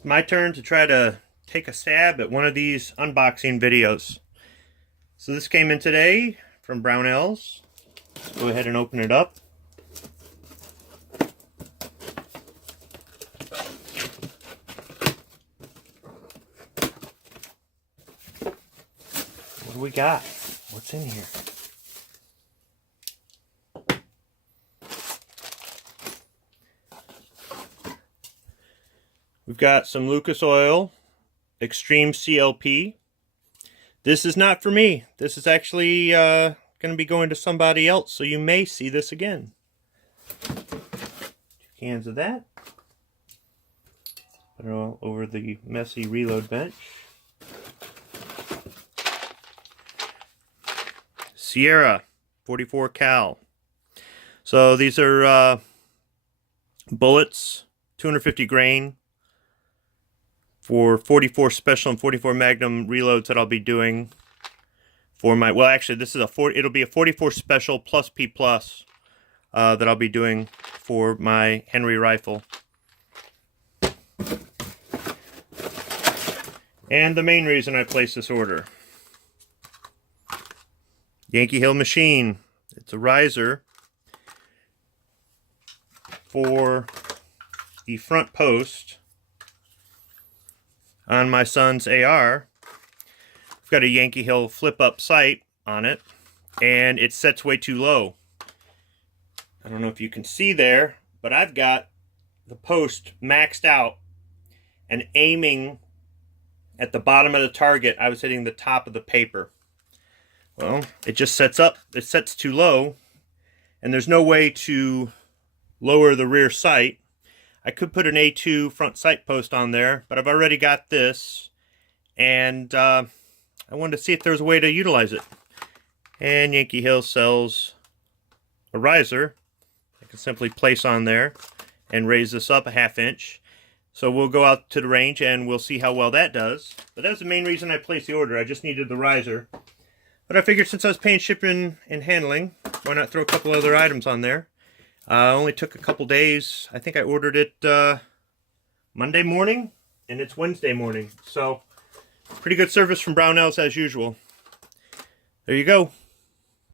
It's my turn to try to take a stab at one of these unboxing videos. So this came in today from Brownells. Let's go ahead and open it up. What do we got? What's in here? We've got some Lucas Oil Extreme CLP. This is not for me. This is actually going to be going to somebody else, so you may see this again. 2 cans of that. Put it all over the messy reload bench. Sierra 44 cal. So these are bullets, 250 grain. For 44 special and 44 magnum reloads that I'll be doing for my, well actually this is it'll be a 44 special plus P plus that I'll be doing for my Henry rifle. And the main reason I placed this order. Yankee Hill machine. It's a riser for the front post on my son's AR. I've got a Yankee Hill flip-up sight on it, and it sets way too low. I don't know if you can see there, but I've got the post maxed out, and aiming at the bottom of the target, I was hitting the top of the paper. Well, it just sets too low, and there's no way to lower the rear sight. I could put an A2 front sight post on there, but I've already got this, and I wanted to see if there was a way to utilize it. And Yankee Hill sells a riser I can simply place on there and raise this up a 1/2 inch. So we'll go out to the range and we'll see how well that does. But that's the main reason I placed the order. I just needed the riser. But I figured since I was paying shipping and handling, why not throw a couple other items on there? Only took a couple days. I think I ordered it Monday morning, and it's Wednesday morning. So, pretty good service from Brownells as usual. There you go.